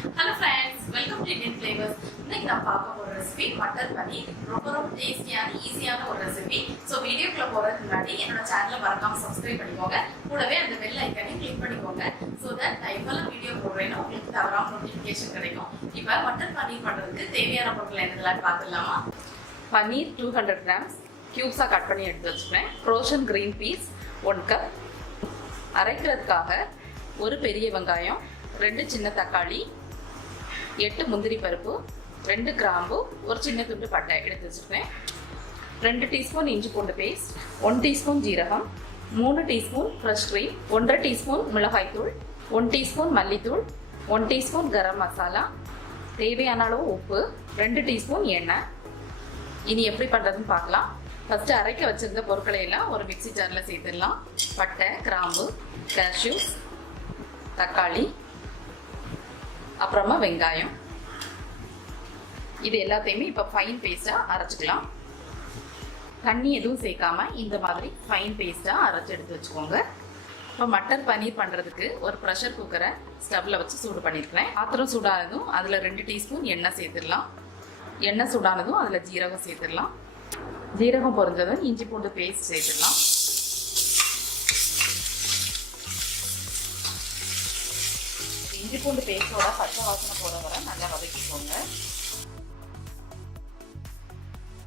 Hello friends, welcome to Indian Flavors. இன்னைக்கு நான் பார்க்க போற ரெசிபி மட்டர் பனீர். ரொம்ப டேஸ்டியான ஈஸியான ஒரு ரெசிபி. சோ வீடியோக்குள்ள போறதுக்கு முன்னாடி என்னோட சேனலை மறக்காம சப்ஸ்கிரைப் பண்ணிக்கோங்க. கூடவே அந்த பெல் ஐகானையும் கிளிக் பண்ணிக்கோங்க. so that நான் எப்பலாம் வீடியோ போடுறேனோ உங்களுக்கு தவறாம நோட்டிஃபிகேஷன் கிடைக்கும். இப்போ மட்டர் பனீர் பண்றதுக்கு தேவையான பொருட்கள் என்னெல்லாம் பார்த்துடலாமா? பனீர் 200 grams கியூப்ஸா கட் பண்ணி எடுத்து வச்சிருக்கேன். Frozen green peas 1 cup. அரைக்கிறதுக்காக ஒரு பெரிய வெங்காயம், 2 சின்ன தக்காளி, 8 முந்திரி பருப்பு, 2 கிராம்பு, ஒரு சின்ன துண்டு பட்டை எடுத்து வச்சிருக்கேன். 2 டீஸ்பூன் இஞ்சி பூண்டு பேஸ்ட், 1 டீஸ்பூன் ஜீரகம், 3 டீஸ்பூன் ஃப்ரெஷ் க்ரீம், 1.5 டீஸ்பூன் மிளகாய்த்தூள், 1 டீஸ்பூன் மல்லித்தூள், 1 டீஸ்பூன் கரம் மசாலா, தேவையான அளவு உப்பு, 2 டீஸ்பூன் எண்ணெய். இனி எப்படி பண்ணுறதுன்னு பார்க்கலாம். ஃபஸ்ட்டு அரைக்க வச்சிருந்த பொருட்களை எல்லாம் ஒரு மிக்சி ஜாரில் சேர்த்துடலாம். பட்டை, கிராம்பு, கேஷ்யூஸ், தக்காளி, அப்புறமா வெங்காயம், இது எல்லாத்தையுமே இப்போ ஃபைன் பேஸ்ட்டாக அரைச்சிக்கலாம். தண்ணி எதுவும் சேர்க்காம இந்த மாதிரி ஃபைன் பேஸ்ட்டாக அரைச்சி எடுத்து வச்சுக்கோங்க. இப்போ மட்டர் பனீர் பண்ணுறதுக்கு ஒரு ப்ரெஷர் குக்கரை ஸ்டவ்வில் வச்சு சூடு பண்ணியிருக்கிறேன். பாத்திரம் சூடானதும் அதில் 2 டீஸ்பூன் எண்ணெய் சேர்த்துடலாம். எண்ணெய் சூடானதும் அதில் ஜீரகம் சேர்த்துடலாம். ஜீரகம் பொரிஞ்சதும் இஞ்சி பூண்டு பேஸ்ட் சேர்த்துடலாம். இஞ்சி பூண்டு பேஸ்டோட பச்சை வாசனை போகிற வரை நல்லா வதக்கிக்கோங்க.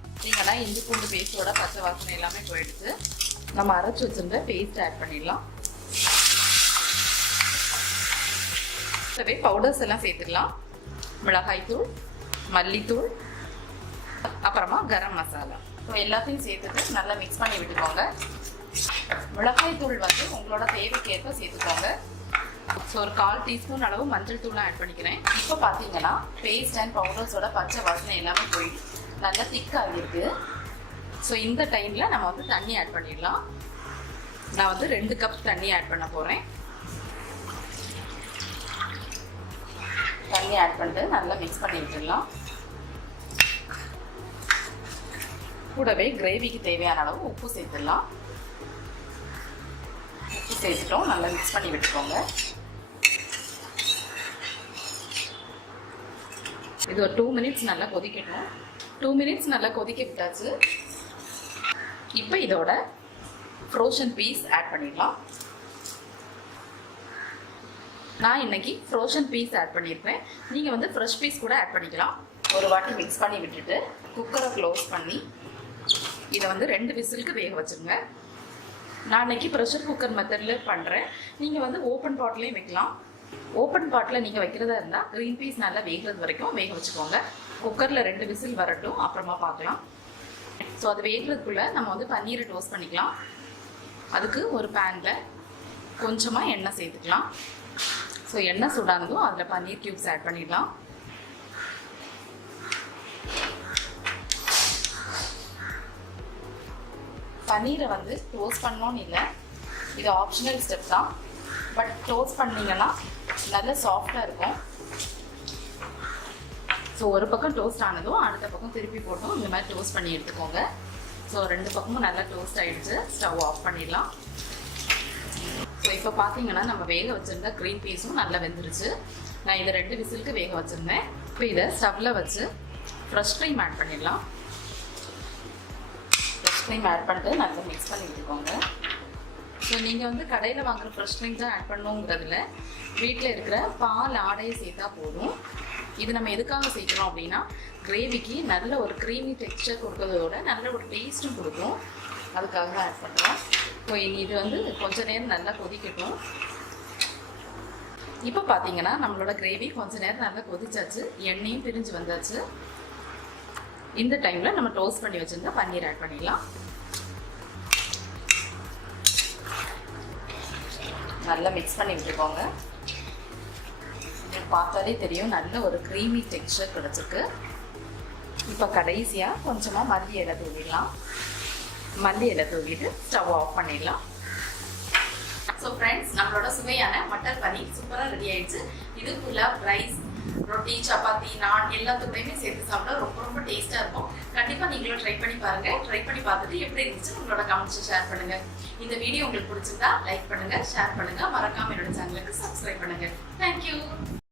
பார்த்தீங்கன்னா இஞ்சி பூண்டு பேஸ்டோட பச்சை வாசனை எல்லாமே போயிடுச்சு. நம்ம அரைச்சி வச்சிருந்த பேஸ்ட் ஆட் பண்ணிடலாம். பவுடர்ஸ் எல்லாம் சேர்த்துக்கலாம். மிளகாய்த்தூள், மல்லித்தூள், அப்புறமா கரம் மசாலா. ஸோ எல்லாத்தையும் சேர்த்துட்டு நல்லா மிக்ஸ் பண்ணி விட்டுக்கோங்க. மிளகாய்த்தூள் வந்து உங்களோட தேவைக்கேற்ப சேர்த்துக்கோங்க. ஸோ ஒரு 1/4 டீஸ்பூன் அளவு மஞ்சள் தூளாக ஆட் பண்ணிக்கிறேன். இப்போ பார்த்தீங்கன்னா பேஸ்ட் அண்ட் பவுடர்ஸோட பச்சை வாசனை எல்லாமே போய் நல்லா திக்காக இருக்குது. ஸோ இந்த டைமில் நம்ம வந்து தண்ணி ஆட் பண்ணிடலாம். நான் வந்து 2 கப் தண்ணி ஆட் பண்ண போகிறேன். தண்ணி ஆட் பண்ணிட்டு நல்லா மிக்ஸ் பண்ணி விட்டுடலாம். கூடவே கிரேவிக்கு தேவையான அளவு உப்பு சேர்த்துடலாம். உப்பு சேர்த்துட்டோம், நல்லா மிக்ஸ் பண்ணி விட்டுக்கோங்க. இது ஒரு 2 மினிட்ஸ் நல்லா கொதிக்கணும். 2 மினிட்ஸ் நல்லா கொதிக்க விட்டாச்சு. இப்போ இதோட ஃப்ரோசன் பீஸ் ஆட் பண்ணிடலாம். நான் இன்னைக்கு ஃப்ரோசன் பீஸ் ஆட் பண்ணியிருப்பேன். நீங்கள் வந்து ஃப்ரெஷ் பீஸ் கூட ஆட் பண்ணிக்கலாம். ஒரு வாட்டி மிக்ஸ் பண்ணி விட்டுட்டு குக்கரை க்ளோஸ் பண்ணி இதை வந்து 2 விசிலுக்கு வேக வச்சுருங்க. நான் இன்னைக்கு ப்ரெஷர் குக்கர் மெத்தடில் பண்ணுறேன். நீங்கள் வந்து ஓப்பன் பாட்லேயும் வைக்கலாம். ஓப்பன் பாட்டில் நீங்கள் வைக்கிறதா இருந்தால் க்ரீன் பீஸ் நல்லா வேகிறது வரைக்கும் வேக வச்சுக்கோங்க. குக்கரில் 2 விசில் வரட்டும், அப்புறமா பார்க்கலாம். ஸோ அது வேகிறதுக்குள்ளே நம்ம வந்து பன்னீரை டோஸ்ட் பண்ணிக்கலாம். அதுக்கு ஒரு பேனில் கொஞ்சமாக எண்ணெய் சேர்த்துக்கலாம். ஸோ எண்ணெய் சூடானதும் அதில் பன்னீர் க்யூப்ஸ் ஆட் பண்ணிடலாம். பன்னீரை வந்து டோஸ்ட் பண்ணணும்னு இல்லை, இது ஆப்ஷனல் ஸ்டெப் தான். பட் டோஸ்ட் பண்ணிங்கன்னா நல்ல சாஃப்டாக இருக்கும். ஸோ ஒரு பக்கம் டோஸ்ட் ஆனதும் அடுத்த பக்கம் திருப்பி போட்டும் இந்த மாதிரி டோஸ்ட் பண்ணி எடுத்துக்கோங்க. ஸோ 2 பக்கமும் நல்லா டோஸ்ட் ஆகிடுச்சு. ஸ்டவ் ஆஃப் பண்ணிடலாம். ஸோ இப்போ பார்த்தீங்கன்னா நம்ம வேக வச்சுருந்த க்ரீன் பீஸும் நல்லா வெந்துருச்சு. நான் இதை 2 விசிலுக்கு வேக வச்சுருந்தேன். இப்போ இதை ஸ்டவ்வில் வச்சு ஃப்ரெஷ் க்ரீம் ஆட் பண்ணிடலாம். ஃப்ரெஷ் க்ரீம் ஆட் பண்ணிட்டு நல்லா மிக்ஸ் பண்ணி விட்டுக்கோங்க. ஸோ நீங்கள் வந்து கடையில் வாங்குகிற ஃப்ரெஷ் க்ரீம் தான் ஆட் பண்ணணுங்கிறதுல வீட்டில் இருக்கிற பால் ஆடையை சேர்த்தா போதும். இது நம்ம எதுக்காக சேர்க்குறோம் அப்படின்னா கிரேவிக்கு நல்ல ஒரு க்ரீமி டெக்ஸ்டர் கொடுக்கறதோட நல்ல ஒரு டேஸ்ட்டும் கொடுக்கும். அதுக்காக தான் ஆட் பண்ணுறோம். ஸோ இது வந்து கொஞ்ச நேரம் நல்லா கொதிக்கட்டும். இப்போ பார்த்தீங்கன்னா நம்மளோட கிரேவி கொஞ்ச நேரம் நல்லா கொதிச்சாச்சு, எண்ணெயும் பிரிஞ்சு வந்தாச்சு. இந்த டைமில் நம்ம டோஸ்ட் பண்ணி வச்சுருந்தா பன்னீர் ஆட் பண்ணிடலாம். நல்லா மிக்ஸ் பண்ணி விட்டுக்கோங்க. பார்த்தாலே தெரியும் நல்ல ஒரு க்ரீமி டெக்ஸ்சர் கிடச்சிருக்கு. இப்போ கடைசியாக கொஞ்சமாக மல்லி இலை தூவிடலாம். மல்லி இலை தூவிட்டு ஸ்டவ் ஆஃப் பண்ணிடலாம். ஸோ ஃப்ரெண்ட்ஸ், நம்மளோட சுவையான மட்டர் பனீர் சூப்பராக ரெடி ஆயிடுச்சு. இது புலாவ், ரைஸ், ரொட்டி, சப்பாத்தி, நான் எல்லாத்துக்கூடையுமே சேர்த்து சாப்பிட்டா ரொம்ப டேஸ்ட்டாக இருக்கும். கண்டிப்பாக நீங்களும் ட்ரை பண்ணி பாருங்கள். ட்ரை பண்ணி பார்த்துட்டு எப்படி இருந்துச்சு உங்களோட கமெண்ட்ஸ் ஷேர் பண்ணுங்கள். இந்த வீடியோ உங்களுக்கு பிடிச்சிருந்தா லைக் பண்ணுங்கள், ஷேர் பண்ணுங்கள். மறக்காம